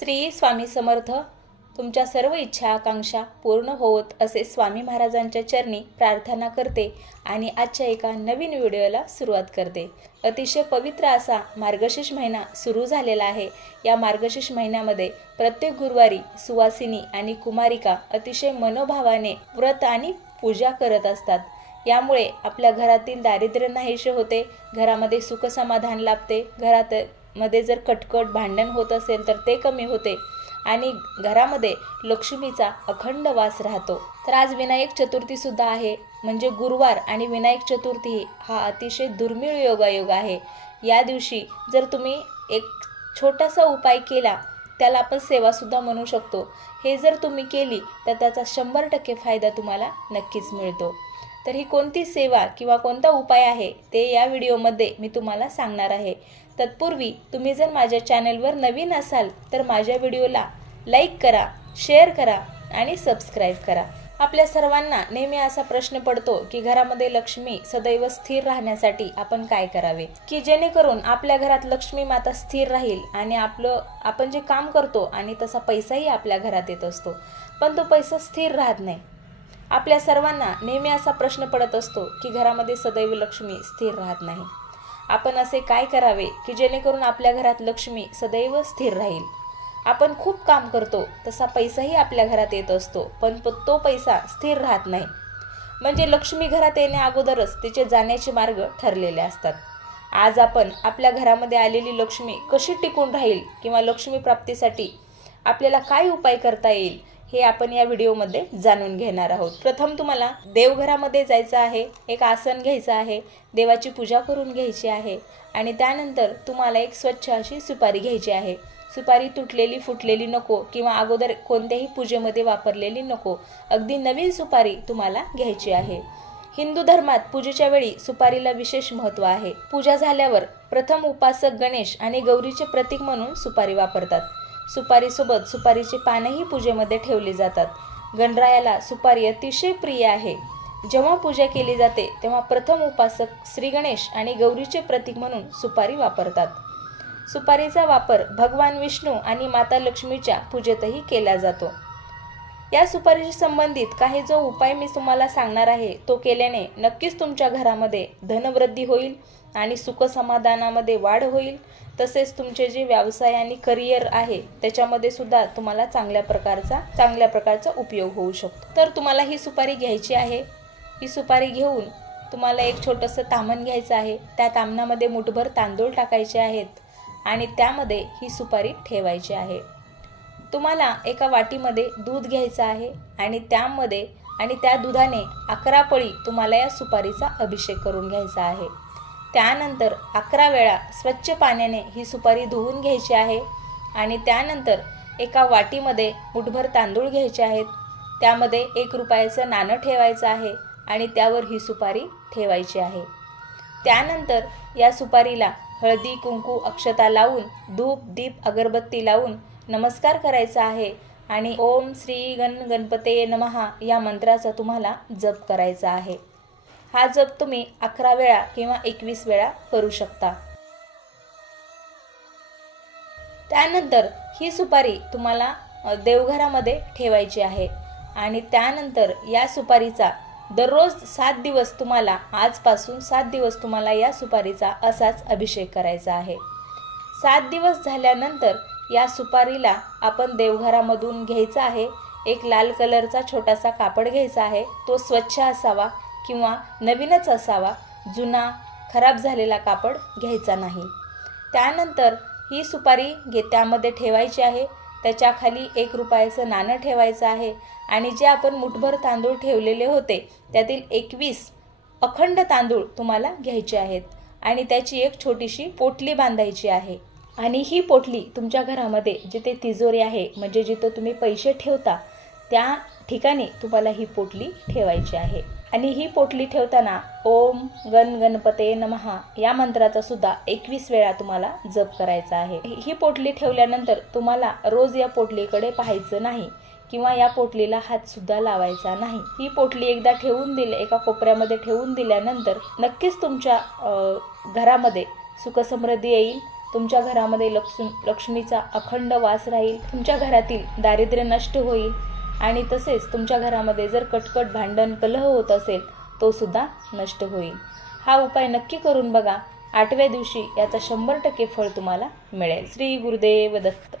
श्री स्वामी समर्थ. तुमच्या सर्व इच्छा आकांक्षा पूर्ण होत असे स्वामी महाराजांच्या चरणी प्रार्थना करते आणि आजच्या एका नवीन व्हिडिओला सुरुवात करते. अतिशय पवित्र असा मार्गशीर्ष महिना सुरू झालेला आहे. या मार्गशीर्ष महिन्यामध्ये प्रत्येक गुरुवारी सुवासिनी आणि कुमारिका अतिशय मनोभावाने व्रत आणि पूजा करत असतात. यामुळे आपल्या घरातील दारिद्र्य नाहीसे होते, घरामध्ये सुख समाधान लाभते, घरामध्ये जर कटकट भांडण होत असेल तर ते कमी होते आणि घरामध्ये लक्ष्मीचा अखंड वास राहतो. तर आज विनायक चतुर्थी सुद्धा आहे, म्हणजे गुरुवार आणि विनायक चतुर्थी हा अतिशय दुर्मिळ योगायोग आहे. या दिवशी जर तुम्ही एक छोटासा उपाय केला, त्याला आपण सेवासुद्धा म्हणू शकतो, हे जर तुम्ही केली तर त्याचा 100% फायदा तुम्हाला नक्कीच मिळतो. तर ही कोणती सेवा किंवा कोणता उपाय आहे ते या व्हिडिओमध्ये मी तुम्हाला सांगणार आहे. तत्पूर्वी तुम्ही जर माझ्या चॅनलवर नवीन असाल तर माझ्या व्हिडिओला लाईक करा, शेअर करा आणि सबस्क्राईब करा. आपल्या सर्वांना नेहमी असा प्रश्न पडतो की घरामध्ये लक्ष्मी सदैव स्थिर राहण्यासाठी आपण काय करावे, की जेणेकरून आपल्या घरात लक्ष्मी माता स्थिर राहील आणि आपण जे काम करतो आणि तसा पैसाही आपल्या घरात येत असतो, पण तो पैसा स्थिर राहत नाही. आपल्या सर्वांना नेहमी असा प्रश्न पडत असतो की घरामध्ये सदैव लक्ष्मी स्थिर राहत नाही. आपण असे काय करावे की जेणेकरून आपल्या घरात लक्ष्मी सदैव स्थिर राहील. आपण खूप काम करतो, तसा पैसाही आपल्या घरात येत असतो, पण तो पैसा स्थिर राहत नाही. म्हणजे लक्ष्मी घरात येण्या अगोदरच तिचे जाण्याचे मार्ग ठरलेले असतात. आज आपण आपल्या घरामध्ये आलेली लक्ष्मी कशी टिकून राहील किंवा लक्ष्मी प्राप्तीसाठी आपल्याला काय उपाय करता येईल हे आपण या व्हिडिओमध्ये जाणून घेणार आहोत. प्रथम तुम्हाला देवघरामध्ये जायचं आहे, एक आसन घ्यायचं आहे, देवाची पूजा करून घ्यायची आहे आणि त्यानंतर तुम्हाला एक स्वच्छ अशी सुपारी घ्यायची आहे. सुपारी तुटलेली फुटलेली नको किंवा अगोदर कोणत्याही पूजेमध्ये वापरलेली नको, अगदी नवीन सुपारी तुम्हाला घ्यायची आहे. हिंदू धर्मात पूजेच्या वेळी सुपारीला विशेष महत्त्व आहे. पूजा झाल्यावर प्रथम उपासक गणेश आणि गौरीचे प्रतीक म्हणून सुपारी वापरतात. सुपारीसोबत सुपारीची पानंही पूजेमध्ये ठेवली जातात. गणरायाला सुपारी अतिशय प्रिय आहे. जेव्हा पूजा केली जाते तेव्हा प्रथम उपासक श्री गणेश आणि गौरीचे प्रतीक म्हणून सुपारी वापरतात. सुपारीचा वापर भगवान विष्णू आणि माता लक्ष्मीच्या पूजेतही केला जातो. या सुपारीशी संबंधित काही जो उपाय मी तुम्हाला सांगणार आहे तो केल्याने नक्कीच तुमच्या घरामध्ये धनवृद्धी होईल आणि सुख समाधानामध्ये वाढ होईल. तसेच तुमचे जे व्यवसाय आणि करिअर आहे त्याच्यामध्ये सुद्धा तुम्हाला चांगल्या प्रकारचा उपयोग होऊ शकतो. तर तुम्हाला ही सुपारी घ्यायची आहे. ही सुपारी घेऊन तुम्हाला एक छोटंसं ताम्हण घ्यायचं आहे. त्या ताम्हणामध्ये मुठभर तांदूळ टाकायचे आहेत आणि त्यामध्ये ही सुपारी ठेवायची आहे. तुम्हाला एका वाटीमध्ये दूध घ्यायचं आहे आणि त्या दुधाने 11 पळी तुम्हाला या सुपारीचा अभिषेक करून घ्यायचा आहे. त्यानंतर 11 वेळा स्वच्छ पाण्याने ही सुपारी धुवून घ्यायची आहे आणि त्यानंतर एका वाटीमध्ये मुठभर तांदूळ घ्यायचे आहेत. त्यामध्ये 1 रुपयाचं नाणं ठेवायचं आहे आणि त्यावर ही सुपारी ठेवायची आहे. त्यानंतर या सुपारीला हळदी कुंकू अक्षता लावून धूप दीप अगरबत्ती लावून नमस्कार करायचा आहे आणि ओम श्री गणपते नमः या मंत्राचा तुम्हाला जप करायचा आहे. हा जप तुम्ही 11 वेळा किंवा 21 वेळा करू शकता. त्यानंतर ही सुपारी तुम्हाला देवघरामध्ये ठेवायची आहे आणि त्यानंतर या सुपारीचा दररोज 7 दिवस आजपासून 7 दिवस तुम्हाला या सुपारीचा असाच अभिषेक करायचा आहे. 7 दिवस झाल्यानंतर या सुपारीला आपण देवघरामधून घ्यायचा आहे. एक लाल कलरचा छोटासा कापड घ्यायचा आहे. तो स्वच्छ असावा किंवा नवीनच असावा, जुना खराब झालेला कापड घ्यायचा नाही. त्यानंतर ही सुपारी त्यामध्ये ठेवायची आहे. त्याच्या खाली 1 रुपयाचं नाणं ठेवायचं आहे आणि जे आपण मुठभर तांदूळ ठेवलेले होते त्यातील 21 अखंड तांदूळ तुम्हाला घ्यायचे आहेत आणि त्याची एक छोटीशी पोटली बांधायची आहे. आणि ही पोटली तुमच्या घरामध्ये जिथे तिजोरी आहे, म्हणजे जिथं तुम्ही पैसे ठेवता त्या ठिकाणी तुम्हाला ही पोटली ठेवायची आहे. आणि ही पोटली ठेवताना ओम गणपते नमः या मंत्राचा सुद्धा 21 वेळा तुम्हाला जप करायचा आहे. ही पोटली ठेवल्यानंतर तुम्हाला रोज या पोटलीकडे पाहायचं नाही किंवा या पोटलीला हात सुद्धा लावायचा नाही. ही पोटली एकदा एका कोपऱ्यामध्ये ठेवून दिल्यानंतर नक्कीच तुमच्या घरामध्ये सुखसमृद्धी येईल तुमच्या घरामध्ये लक्ष्मीचा अखंड वास राहील, तुमच्या घरातील दारिद्र्य नष्ट होईल आणि तसेच तुमच्या घरामध्ये जर कटकट भांडण कलह होत असेल तो सुद्धा नष्ट होईल. हा उपाय नक्की करून बघा. 8व्या दिवशी याचा 100% फळ तुम्हाला मिळेल. श्री गुरुदेव दत्त.